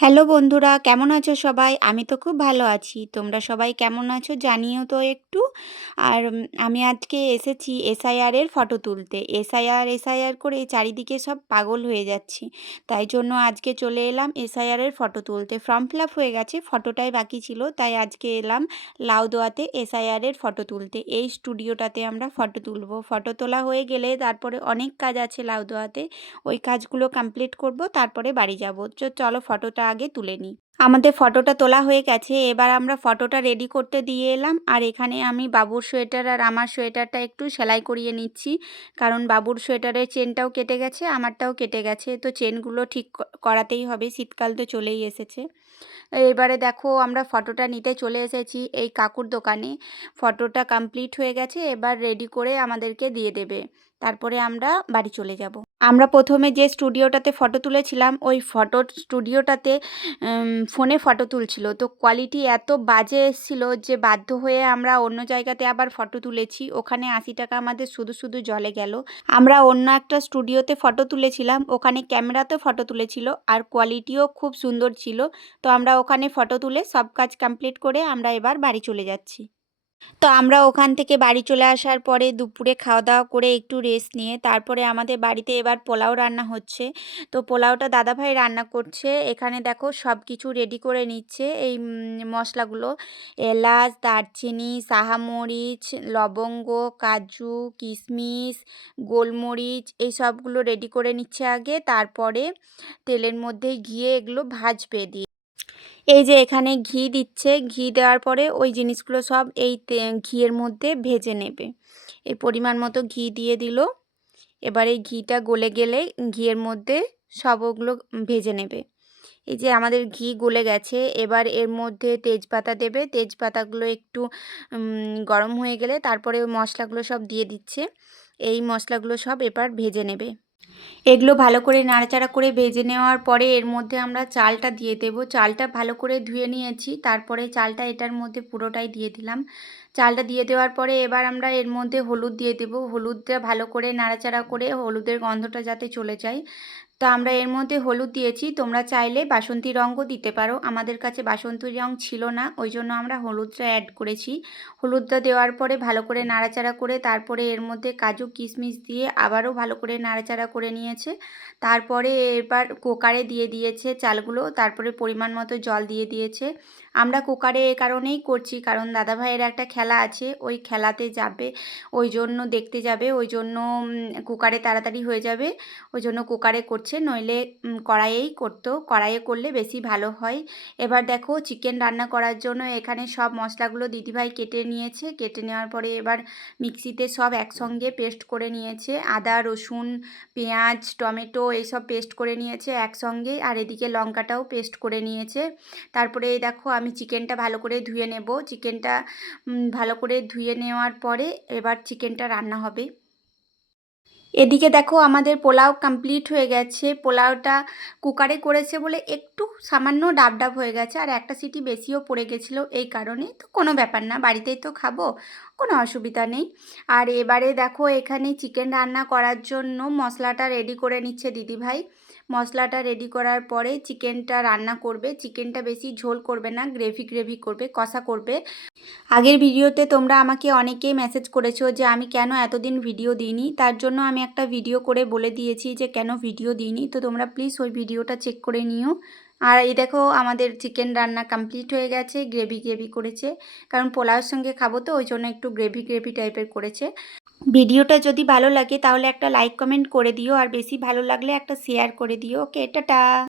Hello বন্ধুরা, কেমন আছো সবাই? আমি তো খুব ভালো আছি। তোমরা সবাই কেমন আছো জানিও তো একটু। আর আমি আজকে এসেছি এসআইআর এর ফটো তুলতে। এসআইআর এসআইআর করে চারিদিকে সব পাগল হয়ে যাচ্ছি। তাই জন্য আজকে চলে এলাম এসআইআর এর ফটো তুলতে। ফর্ম ফিল হয়ে গেছে ফটোটাই বাকি ছিল। তাই আজকে এলাম লাউদোয়াতে এসআইআর এর ফটো তুলতে। এই স্টুডিওটাতে আমরা ফটো তুলবো। ফটো তোলা হয়ে গেলে তারপরে অনেক কাজ আছে লাউদোয়াতে। ওই কাজগুলো কমপ্লিট করব, তারপরে বাড়ি যাব। চলো ফটোটা আগে তুলে নিই। আমাদের ফটোটা তোলা হয়ে গেছে, এবার আমরা ফটোটা রেডি করতে দিয়ে এলাম। আর এখানে আমি বাবুর সোয়েটার আর আমার সোয়েটারটা একটু সেলাই করিয়ে নিচ্ছি। কারণ বাবুর সোয়েটারের চেনটাও কেটে গেছে, আমারটাও কেটে গেছে। তো চেনগুলো ঠিক করাতেই হবে, শীতকাল তো চলেই এসেছে। এবারে দেখো, আমরা ফটোটা নিতে চলে এসেছি এই কাকুর দোকানে। ফটোটা কমপ্লিট হয়ে গেছে, এবার রেডি করে আমাদেরকে দিয়ে দেবে। তারপরে আমরা বাড়ি চলে যাব। আমরা প্রথমে যে স্টুডিওটাতে ফটো তুলেছিলাম, ওই ফটোর স্টুডিওটাতে ফোনে ফটো তুলছিল। তো কোয়ালিটি এত বাজে এসেছিল যে বাধ্য হয়ে আমরা অন্য জায়গাতে আবার ফটো তুলেছি। ওখানে আশি টাকা আমাদের শুধু শুধু জলে গেল। আমরা অন্য একটা স্টুডিওতে ফটো তুলেছিলাম, ওখানে ক্যামেরাতে ফটো তুলেছিল আর কোয়ালিটিও খুব সুন্দর ছিল। তো আমরা ওখানে ফটো তুলে সব কাজ কমপ্লিট করে আমরা এবার বাড়ি চলে যাচ্ছি। তো আমরা ওখান থেকে বাড়ি চলে আসার পরে দুপুরে খাওয়া দাওয়া করে একটু রেস্ট নিয়ে তারপরে আমাদের বাড়িতে এবার পোলাও রান্না হচ্ছে। তো পোলাওটা দাদাভাই রান্না করছে। এখানে দেখো সব কিছু রেডি করে নিচ্ছে। এই মশলাগুলো এলাচ, দারচিনি, সাহামরিচ, লবঙ্গ, কাজু কিশমিশ গোলমরিচ এই সবগুলো রেডি করে নিচ্ছে আগে। তারপরে তেলের মধ্যে ঘিয়ে এগুলো ভাজবে দিয়ে। এই যে এখানে ঘি দিচ্ছে, ঘি দেওয়ার পরে ওই জিনিসগুলো সব এই ঘিয়ের মধ্যে ভেজে নেবে। এই পরিমাণ মতো ঘি দিয়ে দিল। এবার এই ঘিটা গলে গেলে ঘিয়ের মধ্যে সব ওগুলো ভেজে নেবে। এই যে আমাদের ঘি গলে গেছে, এবার এর মধ্যে তেজপাতা দেবে। তেজপাতাগুলো একটু গরম হয়ে গেলে তারপরে মশলাগুলো সব দিয়ে দিচ্ছে। এই মশলাগুলো সব এবার ভেজে নেবে। এগুলো ভালো করে নাড়াচাড়া করে ভেজে নেওয়ার পরে এর মধ্যে আমরা চালটা দিয়ে দেব। চালটা ভালো করে ধুয়ে নিয়েছি। তারপরে চালটা এটার মধ্যে পুরোটাই দিয়ে দিলাম। চালটা দিয়ে দেওয়ার পরে এবার আমরা এর মধ্যে হলুদ দিয়ে দেব। হলুদটা ভালো করে নাড়াচাড়া করে হলুদের গন্ধটা যাতে চলে যায়। তো আমরা এর মধ্যে হলুদ দিয়েছি। তোমরা চাইলে বাসন্তী রঙও দিতে পারো। আমাদের কাছে বাসন্তী রঙ ছিল না ওই জন্য আমরা হলুদটা অ্যাড করেছি। হলুদটা দেওয়ার পরে ভালো করে নাড়াচাড়া করে তারপরে এর মধ্যে কাজু কিশমিশ দিয়ে আবারও ভালো করে নাড়াচাড়া করে নিয়েছে। তারপরে এবার কুকারে দিয়ে দিয়েছে চালগুলো, তারপরে পরিমাণ মতো জল দিয়ে দিয়েছে। আমরা কুকারে এ কারণেই করছি, কারণ দাদাভাইয়ের একটা খেলা আছে, ওই খেলাতে যাবে ওই জন্য দেখতে যাবে ওই জন্য কুকারে তাড়াতাড়ি হয়ে যাবে ওই জন্য কুকারে করছে। নইলে কড়াইয়েই করতো। কড়াইয়ে করলে বেশি ভালো হয়। এবার দেখো চিকেন রান্না করার জন্য এখানে সব মশলাগুলো দিদিভাই কেটে নিয়েছে। কেটে নেওয়ার পরে এবার মিক্সিতে সব একসঙ্গে পেস্ট করে নিয়েছে। আদা, রসুন, পেঁয়াজ, টমেটো এইসব পেস্ট করে নিয়েছে একসঙ্গে। আর এদিকে লঙ্কাটাও পেস্ট করে নিয়েছে। তারপরে এই দেখো আমি চিকেনটা ভালো করে ধুয়ে নেব। চিকেনটা ভালো করে ধুয়ে নেওয়ার পরে এবার চিকেনটা রান্না হবে। এদিকে দেখো আমাদের পোলাও কমপ্লিট হয়ে গেছে। পোলাওটা কুকারে করেছে বলে একটু সামান্য ডাব ডাব হয়ে গেছে আর একটা সিটি বেশিও পড়ে গেছিল এই কারণে। তো কোনো ব্যাপার না, বাড়িতেই তো খাব, কোনো অসুবিধা নেই। আর এবারে দেখো এখানে চিকেন রান্না করার জন্য মশলাটা রেডি করে নিচ্ছে দিদিভাই। মশলাটা রেডি করার পরে চিকেনটা রান্না করবে। চিকেনটা বেশি ঝোল করবে না গ্রেভি গ্রেভি করবে, কষা করবে। আগের ভিডিওতে তোমরা আমাকে অনেকেই মেসেজ করেছ যে আমি কেন এতদিন ভিডিও দিইনি, তার জন্য আমি একটা ভিডিও করে বলে দিয়েছি যে, কেন ভিডিও দিইনি? তো তোমরা প্লিজ ওই ভিডিওটা চেক করে নিও। আর এই দেখো, আমাদের চিকেন রান্না কমপ্লিট হয়ে গেছে গ্রেভি গ্রেভি করেছে। কারণ পোলাওয়ের সঙ্গে খাব তো, ওই জন্য একটু গ্রেভি গ্রেভি টাইপের করেছে। ভিডিওটা যদি ভালো লাগে, তাহলে একটা লাইক কমেন্ট করে দিও। আর বেশি ভালো লাগলে একটা শেয়ার করে দিও। Okay, tata!